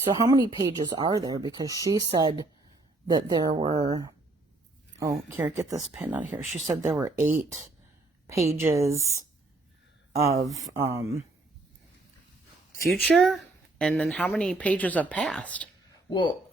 So how many pages are there? Because she said that there were, oh, here, get this pen out of here. She said there were 8 pages of future, and then how many pages of past? Well,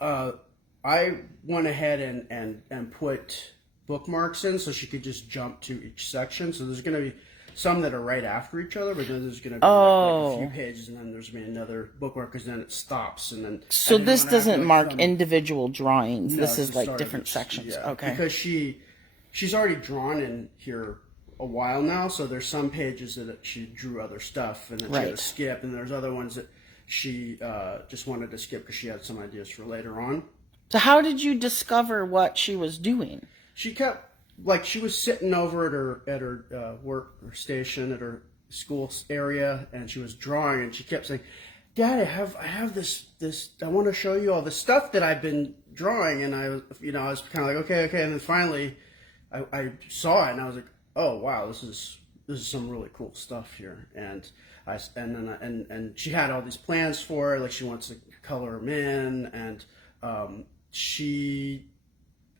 I went ahead and put bookmarks in so she could just jump to each section. So there's going to be some that are right after each other, but then there's going to be like a few pages, and then there's going to be another bookmark because then it stops. And then so this doesn't mark individual drawings. No, this is like different sections. Yeah, okay. Because she's already drawn in here a while now, so there's some pages that she drew other stuff and then she had to skip, and there's other ones that she just wanted to skip because she had some ideas for later on. So how did you discover what she was doing? She kept, like, she was sitting over at her work or station at her school area, and she was drawing, and she kept saying, "Dad, I have this I want to show you all the stuff that I've been drawing." And I was kind of like, okay, and then finally I saw it, and I was like, oh wow, this is some really cool stuff here. And and she had all these plans for it, like she wants to color them in, and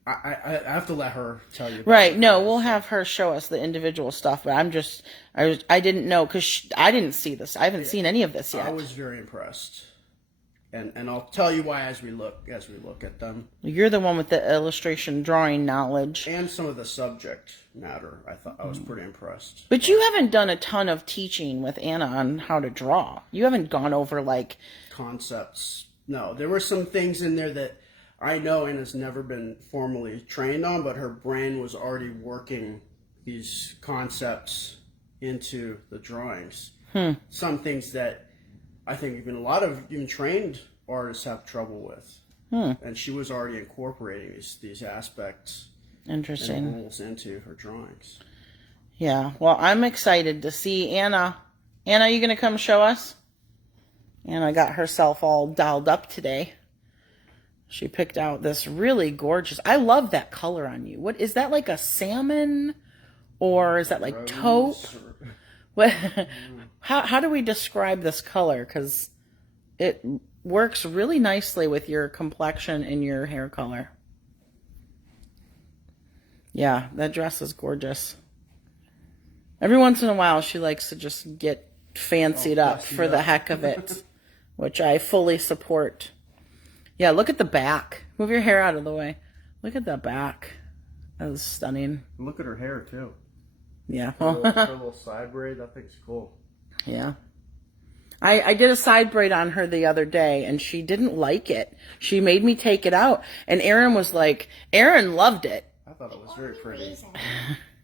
I have to let her tell you. Right. No, we'll have her show us the individual stuff, but I didn't know because I didn't see this. I haven't seen any of this yet. I was very impressed. And I'll tell you why as we look at them. You're the one with the illustration drawing knowledge. And some of the subject matter. I was pretty impressed. But you haven't done a ton of teaching with Anna on how to draw. You haven't gone over like concepts. No, there were some things in there that I know Anna's never been formally trained on, but her brain was already working these concepts into the drawings. Some things that I think even a lot of even trained artists have trouble with. And she was already incorporating these aspects and rules into her drawings. Yeah, well, I'm excited to see Anna. Anna, you going to come show us? Anna got herself all dolled up today. She picked out this really gorgeous, I love that color on you. What is that, like a salmon? Or is that like taupe? What? How do we describe this color? Because it works really nicely with your complexion and your hair color. Yeah, that dress is gorgeous. Every once in a while, she likes to just get fancied up for the heck of it, which I fully support. Yeah, look at the back. Move your hair out of the way. Look at the back. That is stunning. Look at her hair, too. Yeah. Her little side braid, that thing's cool. Yeah. I did a side braid on her the other day, and she didn't like it. She made me take it out, and Aaron was like, Aaron loved it. I thought it was very pretty.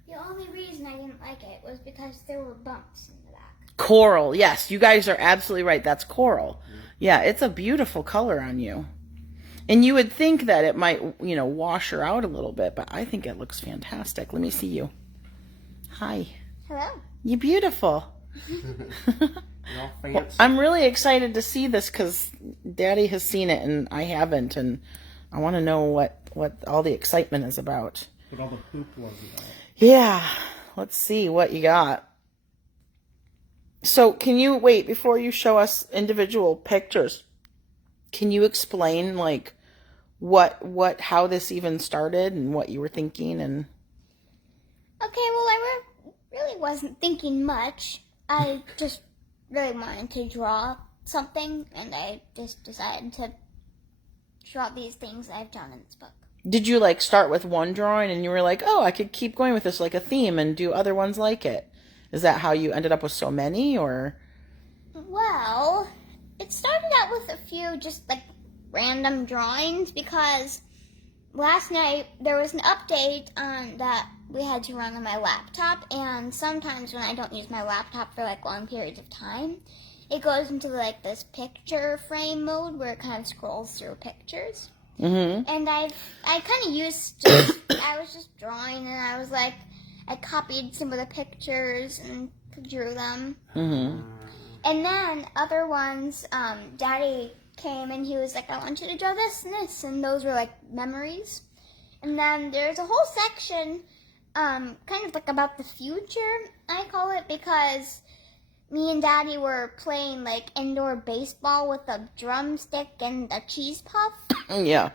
The only reason I didn't like it was because there were bumps in the back. Coral. Yes, you guys are absolutely right. That's coral. Yeah, it's a beautiful color on you. And you would think that it might, wash her out a little bit, but I think it looks fantastic. Let me see you. Hi. Hello. You're beautiful. You're all fancy. Well, I'm really excited to see this because Daddy has seen it and I haven't, and I want to know what all the excitement is about. What all the hoopla is about. Yeah. Let's see what you got. So can you, wait, before you show us individual pictures, can you explain like how this even started and what you were thinking? And okay, well, I really wasn't thinking much. I just really wanted to draw something, and I just decided to draw these things I've drawn in this book. Did you like start with one drawing and you were like, oh, I could keep going with this like a theme and do other ones like it? Is that how you ended up with so many, or? Well, it started out with a few just like random drawings because last night there was an update that we had to run on my laptop, and sometimes when I don't use my laptop for like long periods of time, it goes into like this picture frame mode where it kind of scrolls through pictures. Mm-hmm. And I kind of I was just drawing, and I was like, I copied some of the pictures and drew them. Mm-hmm. And then other ones, Daddy came and he was like, I want you to draw this and this, and those were like memories. And then there's a whole section, kind of like about the future, I call it, because me and Daddy were playing like indoor baseball with a drumstick and a cheese puff. Yeah.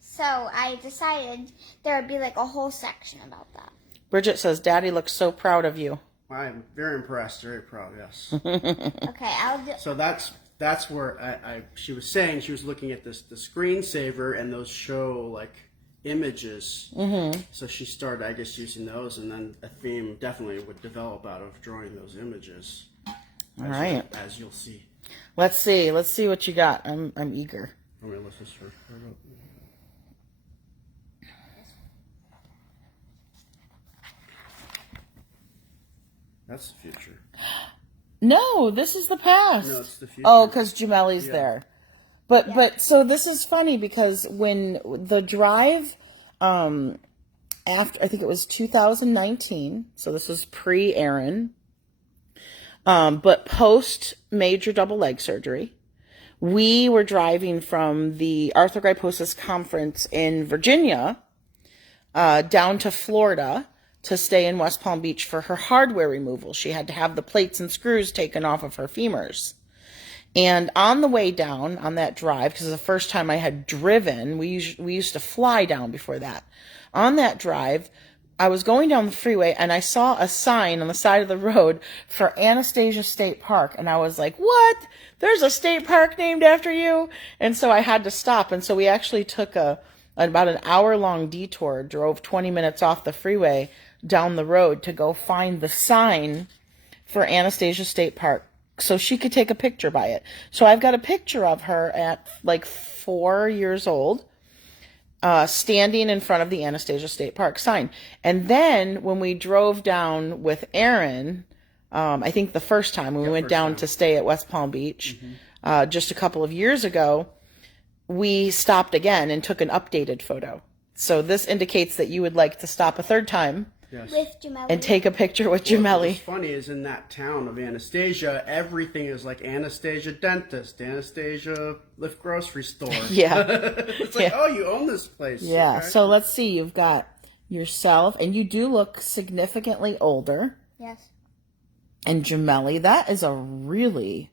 So I decided there would be like a whole section about that. Bridget says, Daddy looks so proud of you. I'm very impressed, very proud. Yes. Okay, I'll do. So that's where she was saying she was looking at the screensaver, and those show like images. Mm-hmm. So she started, I guess, using those, and then a theme definitely would develop out of drawing those images. All right. As you'll see. Let's see what you got. I'm eager. I'm gonna listen to her. That's the future. No, this is the past. No, it's the future. Oh, because Gemelli's there. But so this is funny because when the drive, after I think it was 2019, so this was pre-Aaron, but post major double leg surgery, we were driving from the Arthrogryposis conference in Virginia down to Florida to stay in West Palm Beach for her hardware removal. She had to have the plates and screws taken off of her femurs. And on the way down on that drive, because the first time I had driven, we used to fly down before that. On that drive, I was going down the freeway and I saw a sign on the side of the road for Anastasia State Park. And I was like, what? There's a state park named after you? And so I had to stop. And so we actually took about an hour-long detour, drove 20 minutes off the freeway down the road to go find the sign for Anastasia State Park so she could take a picture by it. So I've got a picture of her at like 4 years old, standing in front of the Anastasia State Park sign. And then when we drove down with Aaron, I think the first time when we went down to stay at West Palm Beach, just a couple of years ago, we stopped again and took an updated photo. So this indicates that you would like to stop a third time. Yes. With Gemelli. And take a picture with Gemelli. What's funny is in that town of Anastasia, everything is like Anastasia Dentist, Anastasia Lift Grocery Store. Yeah. It's like, oh, you own this place. Yeah. Okay. So let's see. You've got yourself, and you do look significantly older. Yes. And Gemelli, that is a really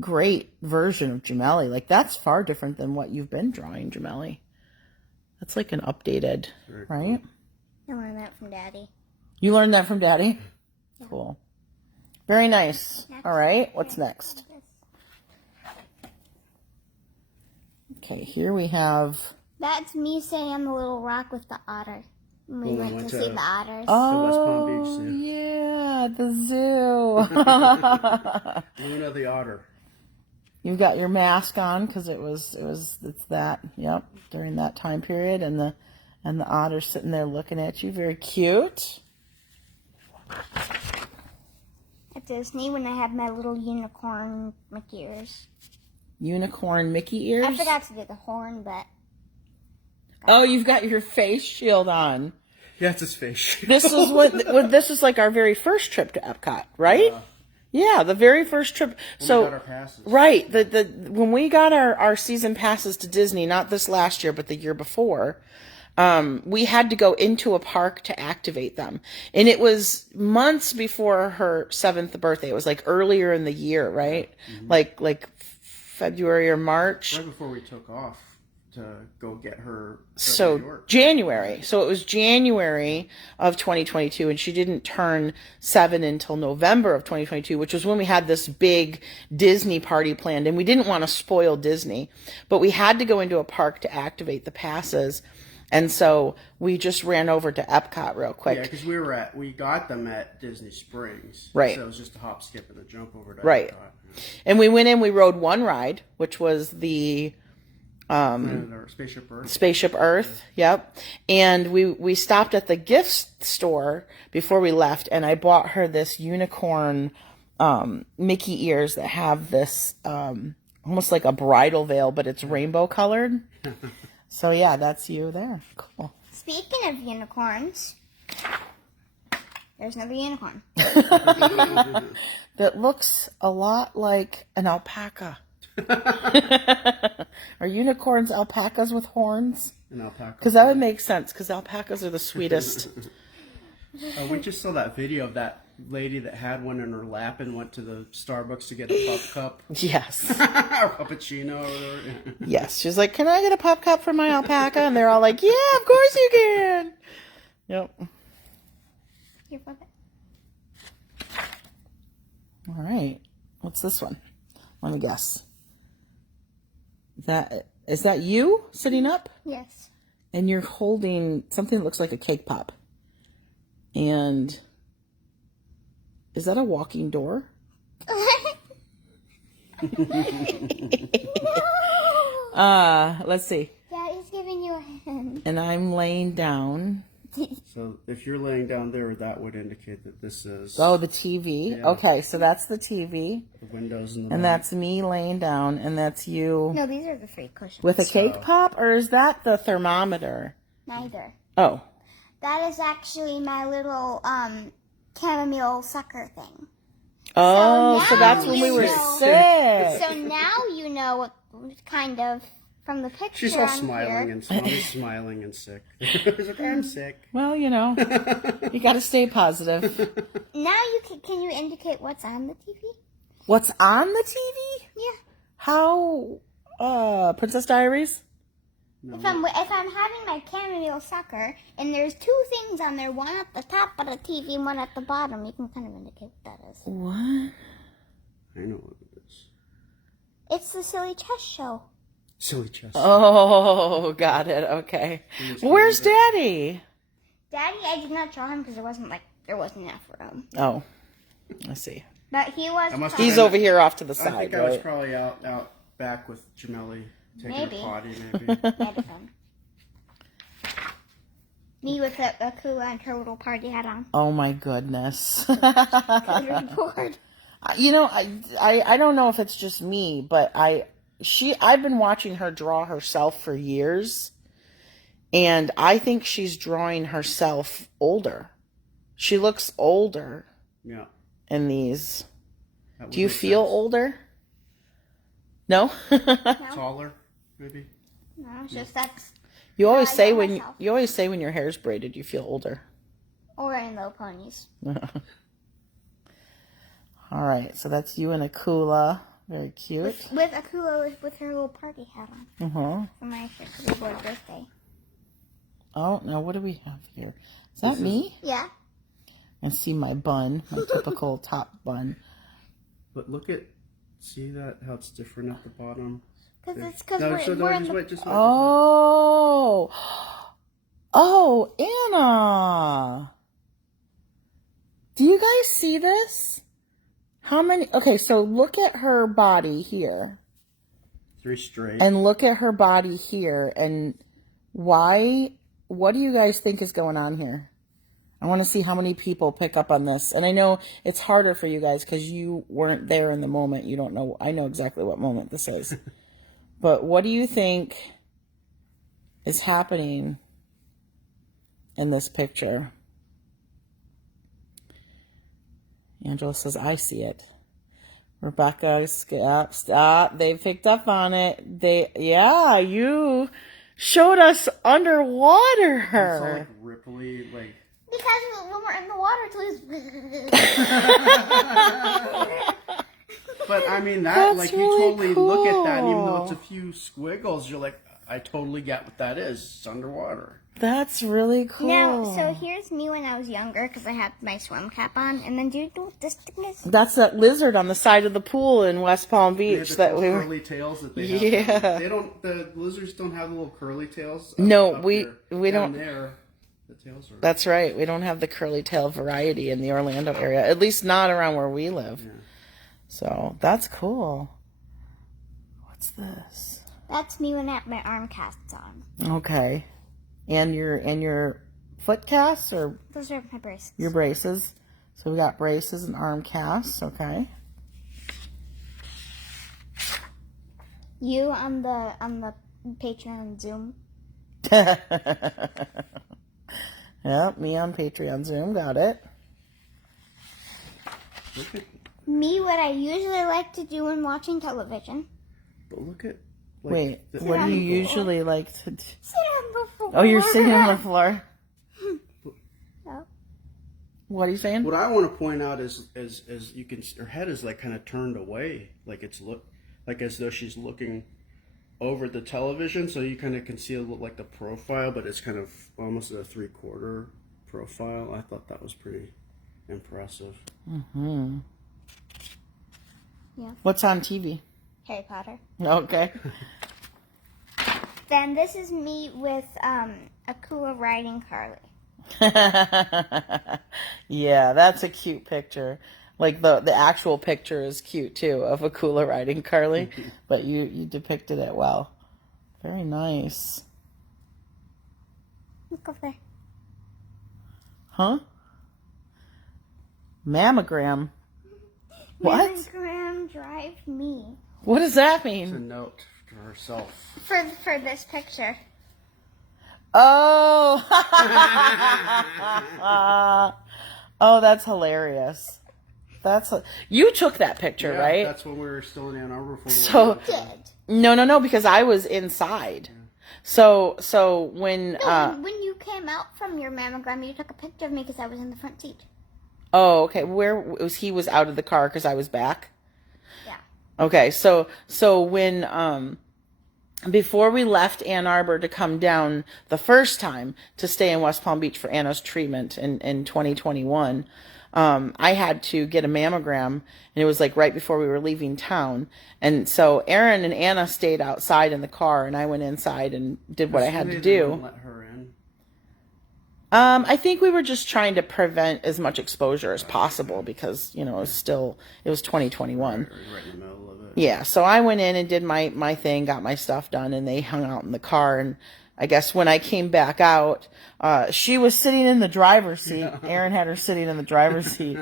great version of Gemelli. Like, that's far different than what you've been drawing, Gemelli. That's like an updated, right? Cool. I learned that from Daddy. You learned that from Daddy? Yeah. Cool. Very nice. Next. All right, what's next? Okay, here we have... That's me sitting on the little rock with the otter. We went to see the otters. Oh, West Palm Beach Zoo. Yeah, the zoo. Luna the otter. You've got your mask on because it's that, yep, during that time period, and the otter sitting there looking at you. Very cute. At Disney when I had my little unicorn Mickey ears. Unicorn Mickey ears? I forgot to do the horn, but... Oh, you've got your face shield on. Yeah, it's his face. This is this is like our very first trip to Epcot, right? Yeah, the very first trip. We So got our passes. right, when we got our season passes to Disney, not this last year, but the year before, we had to go into a park to activate them. And it was months before her 7th birthday. It was like earlier in the year, right? Mm-hmm. Like February or March. Right before we took off to go get her to New So York. January. So it was January of 2022, and she didn't turn 7 until November of 2022, which was when we had this big Disney party planned. And we didn't want to spoil Disney, but we had to go into a park to activate the passes. And so we just ran over to Epcot real quick. Yeah, because we got them at Disney Springs. Right. So it was just a hop, skip, and a jump over to Right. Epcot. And we went in, we rode one ride, which was the Spaceship Earth. Spaceship Earth, yep. And we stopped at the gift store before we left, and I bought her this unicorn Mickey ears that have this almost like a bridal veil, but it's rainbow colored. So yeah, that's you there. Cool. Speaking of unicorns, there's another unicorn. That looks a lot like an alpaca. Are unicorns alpacas with horns? An alpaca. Because that would make sense, because alpacas are the sweetest. We just saw that video of that lady that had one in her lap and went to the Starbucks to get a pup cup Yes. or cappuccino or whatever. Yes. She's like, can I get a pop cup for my alpaca? And they're all like, yeah, of course you can. Yep. Here, flip it. All right. What's this one? Let me guess. Is that you sitting up? Yes. And you're holding something that looks like a cake pop. And is that a walking door? Let's see. Daddy's giving you a hand. And I'm laying down. So if you're laying down there, that would indicate that this is Oh, the TV. Yeah. Okay, so that's the TV. the windows in the And back. that's me laying down. And that's you No, these are the free cushions. with a cake pop? Or is that the thermometer? Neither. Oh. That is actually my little chamomile sucker thing. Oh, so now that's when we you were know. sick. So now you know what kind of from the picture. She's all on smiling here. and Mommy's smiling and sick. She's like, I'm sick. Well, you know, you got to stay positive. Now you can you indicate what's on the TV? What's on the TV? Yeah. How, Princess Diaries? No. If I'm having my chamomile sucker and there's two things on there, one at the top of the TV and one at the bottom, you can kind of indicate what that is. What? I know what it is. It's the Silly Chess Show. Silly chest. Oh, got it. Okay. Where's Daddy? Daddy, I did not show him because there wasn't enough room. Oh, I see. But he was. I must have He's been- over here off to the I side, think I was right? probably out back with Jamelli taking Maybe. a potty, maybe. Had fun. Me with a Kula and her little party hat on. Oh my goodness. I was bored. You know, I don't know if it's just me, but I've been watching her draw herself for years, and I think she's drawing herself older. She looks older Yeah. in these. That would Do you make feel sense. older? No? Taller, maybe? No, it's just that's. You always I say know when myself. you always say when your hair's braided, you feel older. Or in low ponies. All right, so that's you and Akula. Very cute. With Akula with her little party hat on Uh-huh. for my little boy's birthday. Oh, now what do we have here? Is that me? Yeah. I see my bun, my typical top bun. But see that, how it's different at the bottom? Because No, we're in just the... wait, just wait. Oh. Oh, Anna. Do you guys see this? How many? Okay, so look at her body here. 3 straight. And look at her body here. And what do you guys think is going on here? I want to see how many people pick up on this. And I know it's harder for you guys because you weren't there in the moment. You don't know. I know exactly what moment this is. But what do you think is happening in this picture? Angela says, I see it. Rebecca, stop. They picked up on it. Yeah, you showed us underwater. It's all like ripply, like. Because when we're in the water, it's... But I mean, that, That's like, you really totally look at that, and even though cool. it's a few squiggles, you're like, I totally get what that is. It's underwater. That's really cool. Now, so here's me when I was younger because I had my swim cap on. And then do you know what this thing is? That's that lizard on the side of the pool in West Palm They have Beach the that little we were. curly tails that they have. Yeah. They don't. The lizards don't have the little curly tails. No, up we here. don't. Down there, the tails are. That's right. We don't have the curly tail variety in the Orlando area, at least not around where we live. Yeah. So that's cool. What's this? That's me when I have my arm casts on. Okay, and your foot casts or Those are my braces. your braces. So we got braces and arm casts. Okay. You on the Patreon Zoom. Yep, me on Patreon Zoom. Got it. Look at, Me, what I usually like to do when watching television. but look at. Like, Wait, the- what do you on the floor. usually like to do? Sit on the floor. Oh, you're sitting on the floor. No. What are you saying? What I want to point out is you can, her head is like kind of turned away, like like as though she's looking over the television, so you kind of can see like the profile, but it's kind of almost a 3/4 profile. I thought that was pretty impressive. Mm-hmm. Yeah. What's on TV? Harry Potter. Okay. Then this is me with Akua riding Carly. Yeah, that's a cute picture. Like the actual picture is cute too of Akula riding Carly, but you depicted it well. Very nice. Look over there. Huh? Mammogram. What? Mammogram drive me. What does that It's a mean? note to herself. For this picture. Oh. Oh, that's hilarious. You took that picture, Yeah, right? that's when we were still in Ann Arbor. So Did. no, because I was inside. So when No, when you came out from your mammogram, you took a picture of me because I was in the front seat. oh, okay, where was he was out of the car because I was back? Yeah. Okay, so when before we left Ann Arbor to come down the first time to stay in West Palm Beach for Anna's treatment in 2021, I had to get a mammogram, and it was like right before we were leaving town. And so Aaron and Anna stayed outside in the car, and I went inside and did what I had to do. Let her in. I think we were just trying to prevent as much exposure as possible because, it was 2021. Right in the middle of it. Yeah, so I went in and did my thing, got my stuff done, and they hung out in the car. And I guess when I came back out, she was sitting in the driver's seat. Aaron had her sitting in the driver's seat,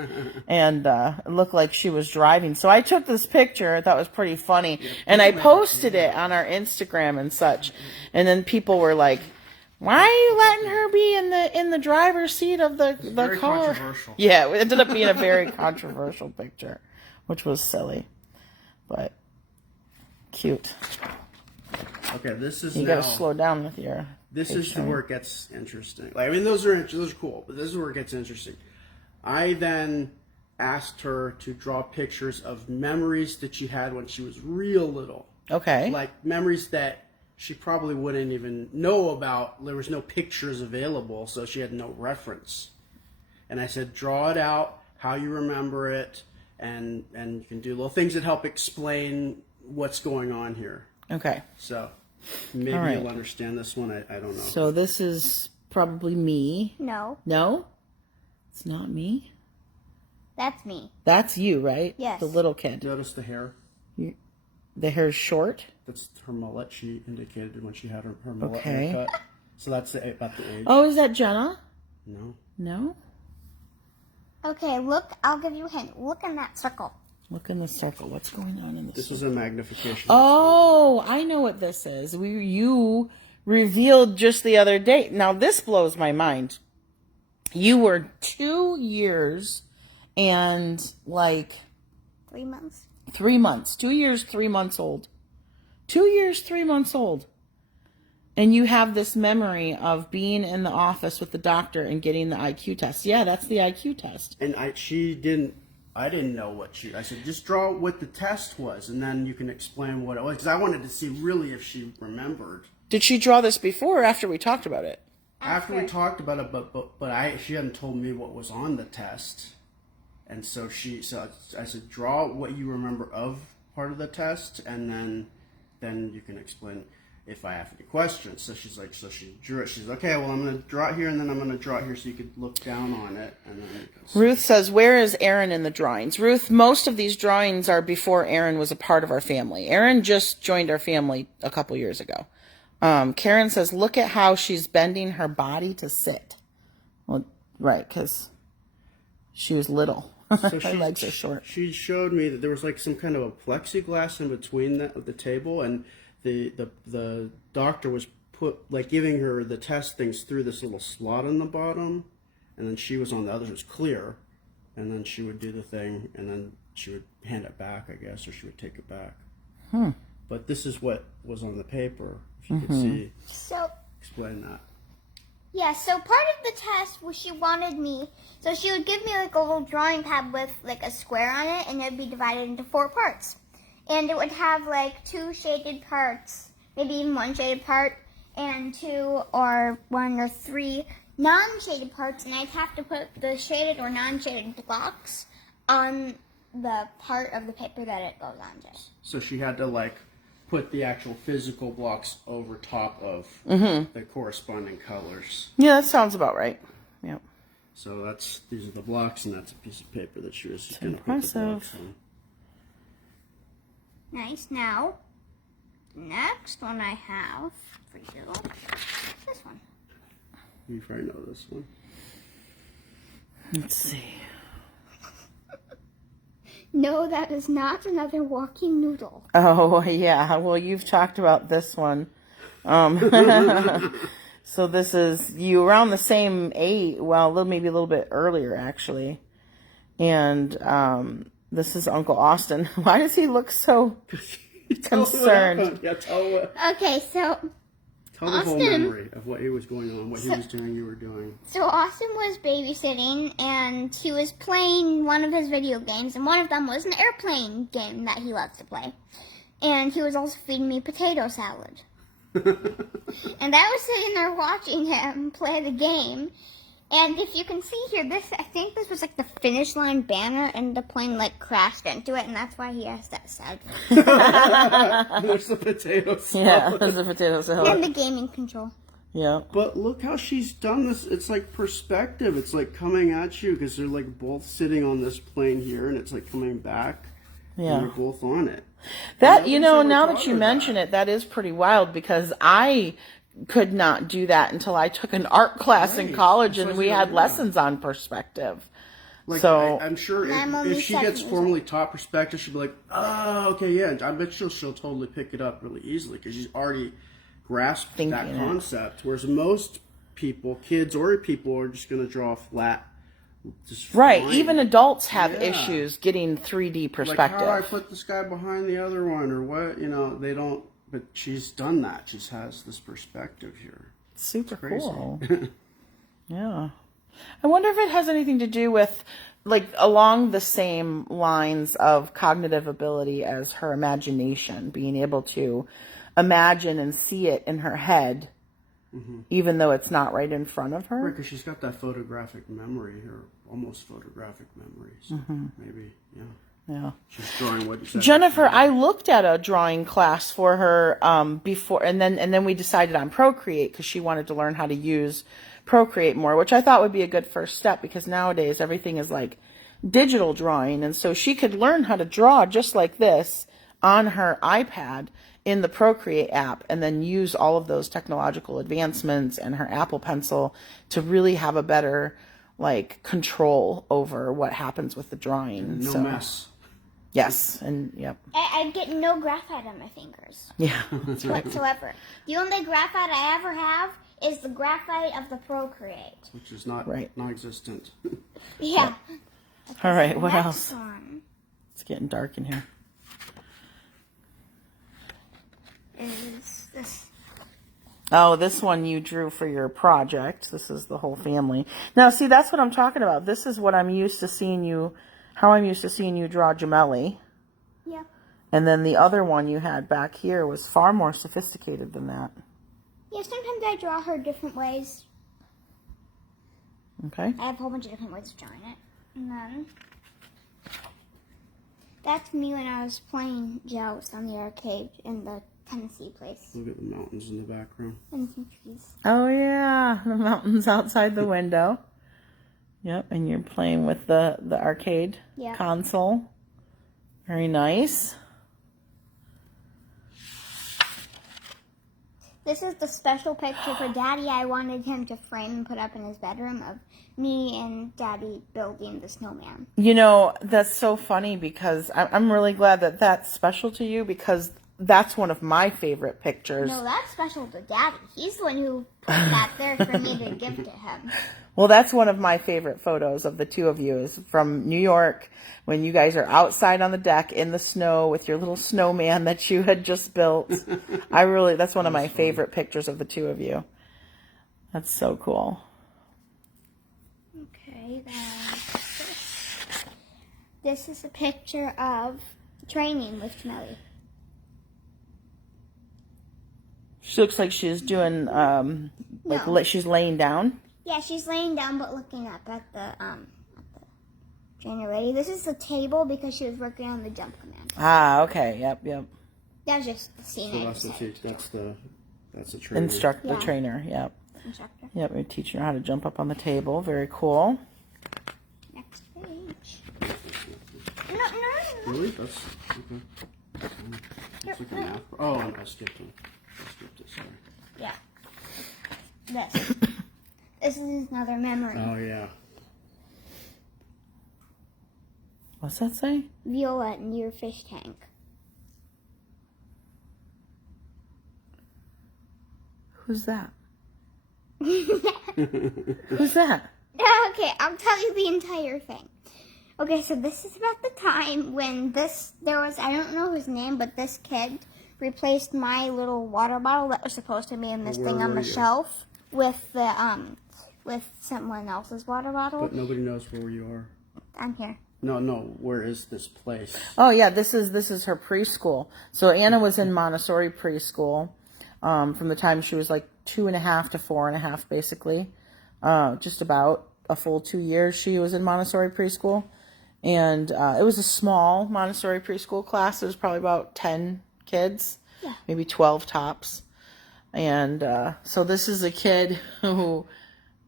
and it looked like she was driving. So I took this picture. I thought it was pretty funny, and I posted it on our Instagram and such. And then people were like, "Why are you letting her be in the driver's seat of the Very car?" controversial. Yeah, it ended up being a very controversial picture, which was silly, but cute. Okay, this is You now. gotta slow down with your. This is where it gets interesting. Like, I mean, those are cool, but this is where it gets interesting. I then asked her to draw pictures of memories that she had when she was real little. Okay. Like memories that she probably wouldn't even know about. There was no pictures available, so she had no reference. And I said, draw it out, how you remember it, and you can do little things that help explain what's going on here. Okay. So maybe All right. you'll understand this one. I don't know. So this is probably me. No, No? It's not me? that's me. That's you, right? Yes. The little kid. Notice the hair. The hair's short? That's her mullet. She indicated when she had her mullet Okay. haircut. So that's about the age. Oh, is that Jenna? No. No? Okay, look, I'll give you a hint. Look in that circle. Look in the circle. What's going on in the This circle? was a magnification. Oh, I know what this is. You revealed just the other day. Now this blows my mind. You were 2 years and like 3 months. 3 months. 2 years, 3 months old. 2 years, 3 months old. And you have this memory of being in the office with the doctor and getting the IQ test. Yeah, that's the IQ test. And I didn't know what I said, just draw what the test was, and then you can explain what it was. Because I wanted to see really if she remembered. Did she draw this before or after we talked about it? After we talked about it, but she hadn't told me what was on the test. And so I said, draw what you remember of part of the test, and then you can explain if I have any questions. So she's like, so she drew it. She's like, okay, well, I'm going to draw it here, and then I'm going to draw it here so you could look down on it. And then you can see. Ruth says, where is Aaron in the drawings? Ruth, most of these drawings are before Aaron was a part of our family. Aaron just joined our family a couple years ago. Karen says, look at how she's bending her body to sit. Well, right, because she was little. So Her legs are short. She showed me that there was like some kind of a plexiglass in between the table, and the doctor was giving her the test things through this little slot on the bottom, and then she was on the other. It was clear, and then she would do the thing, and then she would hand it back, I guess, or she would take it back. But this is what was on the paper. If you could see, So, explain that. Yeah, so part of the test was she wanted me, so she would give me like a little drawing pad with like a square on it, and it would be divided into 4 parts. And it would have like 2 shaded parts, maybe even 1 shaded part, and 2 or 1 or 3 non-shaded parts, and I'd have to put the shaded or non-shaded blocks on the part of the paper that it goes onto. So she had to like put the actual physical blocks over top of the corresponding colors. Yeah, that sounds about right. Yep. So these are the blocks, and that's a piece of paper that she was going to put the blocks on. Nice. Now, the next one I have for you, this one. You probably know this one. Let's see. No, that is not another walking noodle. Oh, yeah. Well, you've talked about this one. So this is you around the same age, well, maybe a little bit earlier, actually. And this is Uncle Austin. Why does he look so concerned? Yeah, tell Okay, so the whole memory of what was going on, what he was doing, you were doing. So Austin was babysitting, and he was playing one of his video games, and one of them was an airplane game that he loves to play. And he was also feeding me potato salad. And I was sitting there watching him play the game, and if you can see here, I think this was like the finish line banner, and the plane like crashed into it, and that's why he has that sad face. There's the potato salad. Yeah, there's the potato salad. And the gaming control. Yeah. But look how she's done this. It's like perspective. It's like coming at you because they're like both sitting on this plane here, and it's like coming back. Yeah. And they're both on it. That, now that you mention it, that is pretty wild because I could not do that until I took an art class in college and we had lessons on perspective. Like, so I'm sure if she gets formally taught perspective, she'll be like, oh, okay, yeah. I bet she'll totally pick it up really easily because she's already grasped that concept. Whereas most people, kids or people, are just going to draw flat. Right, even adults have issues getting 3D perspective. Like, how do I put this guy behind the other one or what? They don't. But she's done that. She has this perspective here. Super cool. Yeah. I wonder if it has anything to do with, like, along the same lines of cognitive ability as her imagination, being able to imagine and see it in her head, even though it's not right in front of her. Right, because she's got that photographic memory here, almost photographic memory. So maybe, yeah. Yeah. She's drawing what you said. Jennifer, I looked at a drawing class for her before, and then we decided on Procreate because she wanted to learn how to use Procreate more, which I thought would be a good first step because nowadays everything is like digital drawing, and so she could learn how to draw just like this on her iPad in the Procreate app and then use all of those technological advancements and her Apple Pencil to really have a better like control over what happens with the drawing. No mess. Yes, and yep. I get no graphite on my fingers. Yeah. Whatsoever. The only graphite I ever have is the graphite of the Procreate. Which is not non-existent. Yeah. All right, what Next else? one It's getting dark in here. is this. Oh, this one you drew for your project. This is the whole family. Now, see, that's what I'm talking about. This is what I'm used to seeing you, how I'm used to seeing you draw Gemelli. Yeah. And then the other one you had back here was far more sophisticated than that. Yeah, sometimes I draw her different ways. Okay. I have a whole bunch of different ways of drawing it. And then that's me when I was playing Joust on the arcade in the Tennessee place. Look at the mountains in the background. And some trees. Oh, yeah. The mountains outside the window. Yep, and you're playing with the arcade console. Very nice. This is the special picture for Daddy. I wanted him to frame and put up in his bedroom of me and Daddy building the snowman. That's so funny because I'm really glad that that's special to you because that's one of my favorite pictures. No, that's special to Daddy. He's the one who put that there for me to give to him. Well, that's one of my favorite photos of the two of you is from New York when you guys are outside on the deck in the snow with your little snowman that you had just built. That's one of my favorite pictures of the two of you. That's so cool. Okay, then this is a picture of training with Melly. She looks like she's doing, No. she's laying down. Yeah, she's laying down but looking up at the trainer lady. This is the table because she was working on the jump command. Ah, okay. Yep. That's just the scene. That's the trainer. The trainer. Yep. Instructor. Yep. We're teaching her how to jump up on the table. Very cool. Next page. No. Really? That's okay. It's like a map. Oh, I skipped it. Sorry. Yeah. This. This is another memory. Oh yeah. What's that say? Viola in your fish tank. Who's that? Who's that? Okay, I'll tell you the entire thing. Okay, so this is about the time when I don't know his name, but this kid replaced my little water bottle that was supposed to be in this thing on the shelf with with someone else's water bottle. But nobody knows where you are. I'm here. No. Where is this place? Oh yeah, this is her preschool. So Anna was in Montessori preschool from the time she was like 2.5 to 4.5, basically. Just about a full 2 years she was in Montessori preschool, and it was a small Montessori preschool class. There was probably about 10 kids, maybe 12 tops. And so this is a kid who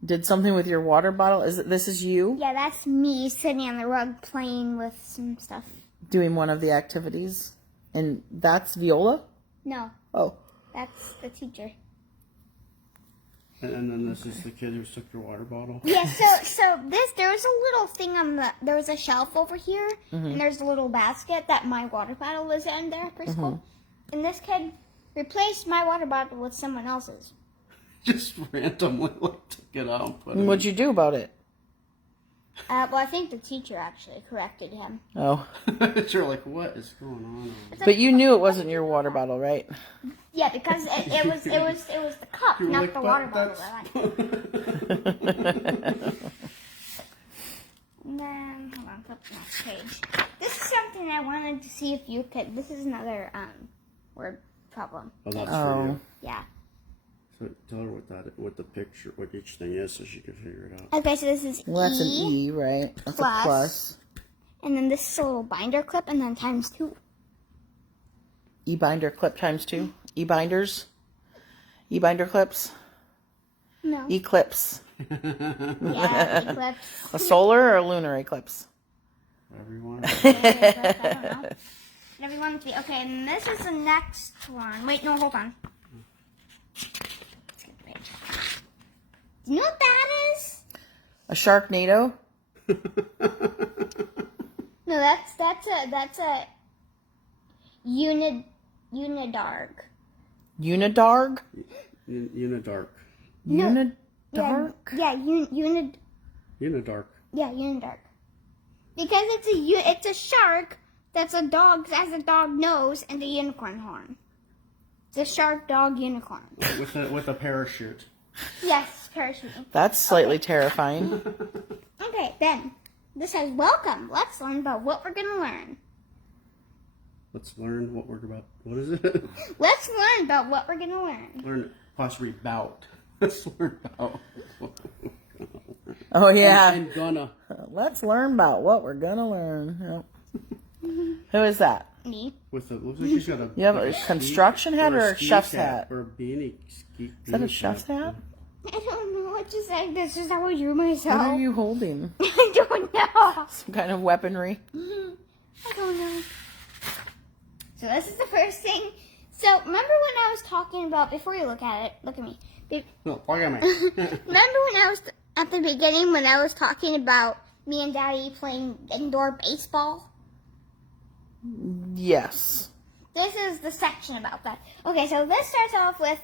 did something with your water bottle. This is you? Yeah, that's me sitting on the rug playing with some stuff. Doing one of the activities. And that's Viola? No. Oh. That's the teacher. And then this is the kid who took your water bottle? Yeah, so there was a little thing there was a shelf over here, and there's a little basket that my water bottle was in there at preschool. And this kid replaced my water bottle with someone else's. Just randomly took it out and put it. What'd you do about it? Well, I think the teacher actually corrected him. Oh. You're like, what is going on? But you knew it wasn't your water bottle, right? Yeah, because it was the cup, You were not like, the "But water bottle. And then, hold on, flip the next page. This is something I wanted to see if you could. This is another word problem. Oh, that's for you. Yeah. So tell her what the picture, what each thing is, so she can figure it out. Okay, so this is Well, that's an E, right? That's plus. a plus. And then this is a little binder clip, and then times 2. E-binder clip times 2. E-binders. E-binder clips. No. Eclipse. Yeah, eclipse. A solar or a lunar eclipse? Whatever you want. I don't know. Whatever you want it to be. Okay, and this is the next one. Wait, no, hold on. Do you know what that is? A Sharknado? No, that's a unidarg. Unidarg? Unidark. No. Unidark? Yeah, Unidark. Yeah, unidark. Because it's a shark that's a dog, has a dog nose and a unicorn horn. It's a shark, dog, unicorn. With a parachute. Yes, parachuting. That's slightly terrifying. Okay, then this says welcome. Let's learn about what we're gonna learn. Let's learn what we're about. What is it? Let's learn about what we're gonna learn. Learn possibly about. Let's learn about. Oh, yeah. And gonna. Let's learn about what we're going to learn. Yep. Who is that? Me. Looks like she's got a. You have a construction hat or a ski chef's cap hat? Or a beanie. Is that a chef's hat? I don't know what to say. This is how I drew myself. What are you holding? I don't know. Some kind of weaponry? I don't know. So this is the first thing. So remember when I was talking about, before you look at it, look at me. No, look at me. Remember when I was, at the beginning, when I was talking about me and Daddy playing indoor baseball? Yes. This is the section about that. Okay, so this starts off with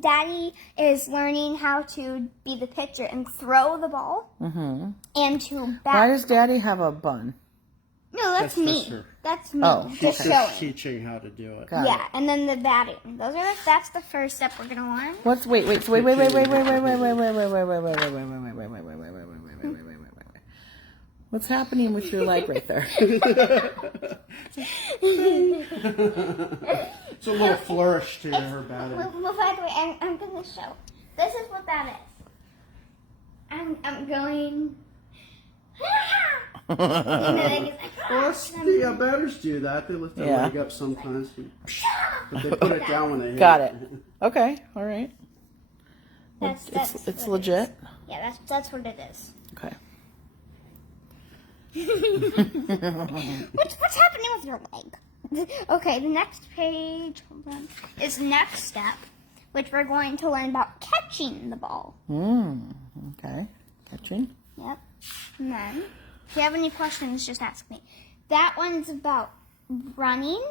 Daddy is learning how to be the pitcher and throw the ball. Mm-hmm. And to bat. Why does Daddy have a bun? No, that's me. her. That's me. Oh, She's Just just showing. teaching how to do it. Got Yeah, it. and then the batting. That's the first step we're gonna learn. What's wait. What's happening with your leg right there? It's a little flourish to her batting. Well, by the way, I'm gonna show. This is what that is. I'm going. And then I get like, Well, the batters do that. They lift their Yeah. leg up sometimes, but they put it down when they hit. Got it. Okay, all right. that's It's what legit. It is. Yeah, that's what it is. Okay. What's happening with your leg? Okay, the next page is next step, which we're going to learn about catching the ball. Okay. Catching. Yep. And then, if you have any questions, just ask me. That one's about running.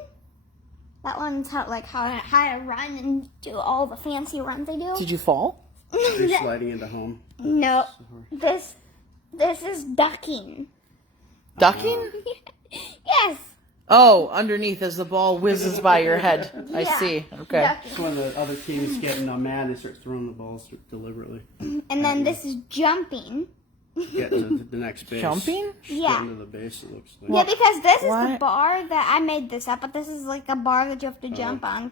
That one's how to run and do all the fancy runs I do. Did you fall? You're sliding into home. No, this is ducking. Ducking? Yes. Oh, underneath as the ball whizzes by your head. I Yeah. see. Okay. Ducking. So when the other team is getting mad, they start throwing the balls deliberately. And then this is jumping. Getting to the next base. Jumping? Yeah. Getting to the base, it looks like. Yeah, because this is the What? bar that I made this up, but this is like a bar that you have to jump on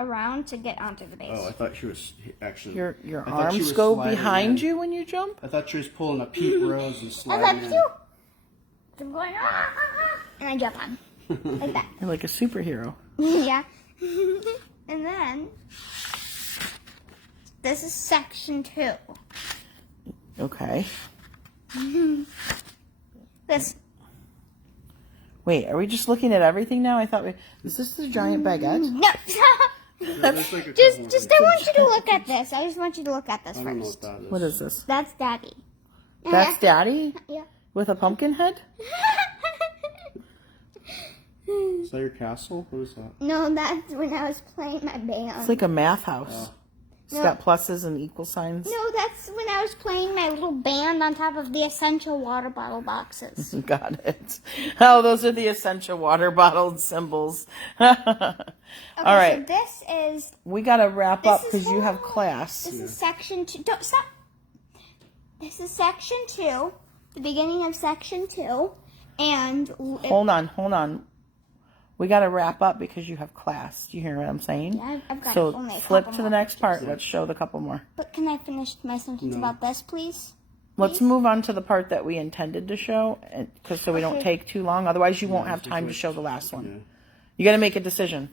around to get onto the base. Oh, I thought she was actually. Your I thought she arms was go sliding behind in. you when you jump? I thought she was pulling a Pete Rose and I sliding love in. you. I'm going, and I jump on like that. You're like a superhero. Yeah. And then this is section 2. Okay. This. Wait, are we just looking at everything now? I thought is this the giant baguette? No. There's like a just couple I of want you to look at this. I just want you to look at this I don't know first. what that is. What is this? That's Daddy. That's Daddy Yeah. with a pumpkin head? Is that your castle? What is that? No, that's when I was playing my band. It's like a math house. It's No. got pluses and equal signs. No, that's when I was playing my little band on top of the essential water bottle boxes. Got it. Oh, those are the essential water bottle symbols. All right. So this is We got to wrap up This is because you have all- class. this is section 2. Don't stop. This is section 2, the beginning of section 2, and Hold on. We got to wrap up because you have class. Do you hear what I'm saying? Yeah, I've got So only a flip couple to the more next part. Let's show the couple more. But can I finish my sentence about this, please? Let's move on to the part that we intended to show, because so we don't Okay. take too long. Otherwise, you won't have time to show the last one. Yeah. You got to make a decision.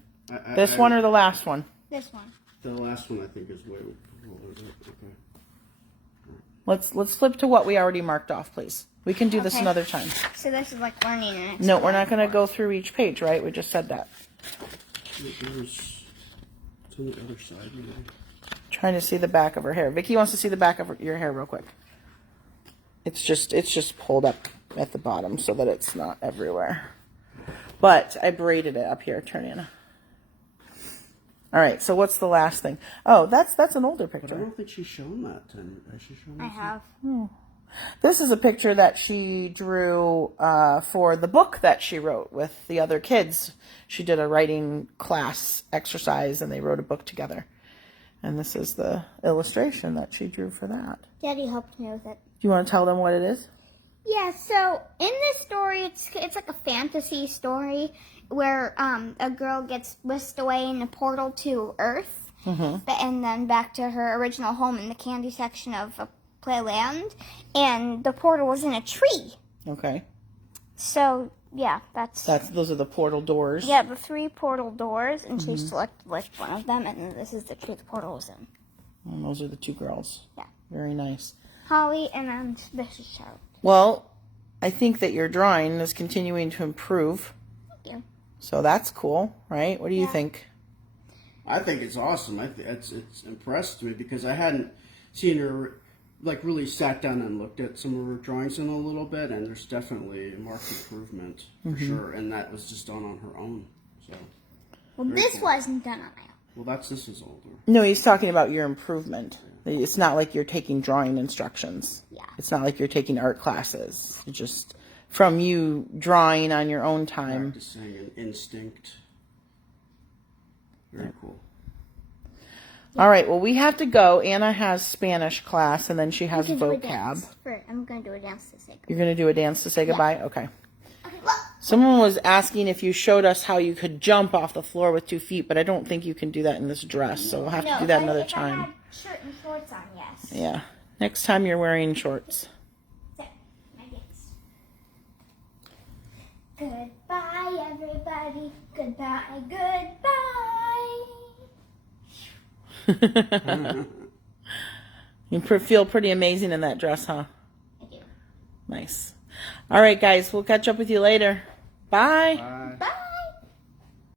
This I- one or the last one? This one. The last one I think is way. Okay. Let's flip to what we already marked off, please. We can do this Okay. another time. So this is like learning and No, we're not going to go through each page, right? We just said that. It's on the other side. Maybe. Trying to see the back of her hair. Vicky wants to see the back of your hair real quick. It's just pulled up at the bottom so that it's not everywhere. But I braided it up here. Turn Anna. All right. So what's the last thing? Oh, that's an older But I picture. don't think she's shown that time. Has she shown I that? have. This is a picture that she drew for the book that she wrote with the other kids. She did a writing class exercise and they wrote a book together. And this is the illustration that she drew for that. Daddy helped me with it. Do you want to tell them what it is? Yeah, so in this story, it's like a fantasy story where a girl gets whisked away in a portal to Earth, and then back to her original home in the candy section of Playland, and the portal was in a tree. Okay. So yeah, Those are the portal doors. yeah, the 3 portal doors, and she selected like one of them, and this is the tree the portal was in. And those are the 2 girls. Yeah, Very nice. Holly, and then this is Charlotte. Well, I think that your drawing is continuing to improve. Thank you. So that's cool, right? What do you think? I think it's awesome. It's impressed me because I hadn't seen her like really sat down and looked at some of her drawings in a little bit, and there's definitely a marked improvement for sure. And that was just done on her own. So Well, Very this cool. wasn't done on my own. well, this is older. No, he's talking about your improvement. It's not like you're taking drawing instructions. Yeah. It's not like you're taking art classes. You just from you drawing on your own time. Practicing an instinct. Very cool. All right, well, we have to go. Anna has Spanish class, and then she has vocab. I'm going to do a dance to say goodbye. You're going to do a dance to say goodbye? Okay. Okay, look. Someone was asking if you showed us how you could jump off the floor with 2 feet, but I don't think you can do that in this dress, so we'll have to do that another time. I had shirt and shorts on, yes. Yeah. Next time you're wearing shorts. So, my dance. Goodbye, everybody. Goodbye, goodbye. You feel pretty amazing in that dress, huh? I do. Nice. All right, guys, we'll catch up with you later. Bye. Bye. Bye.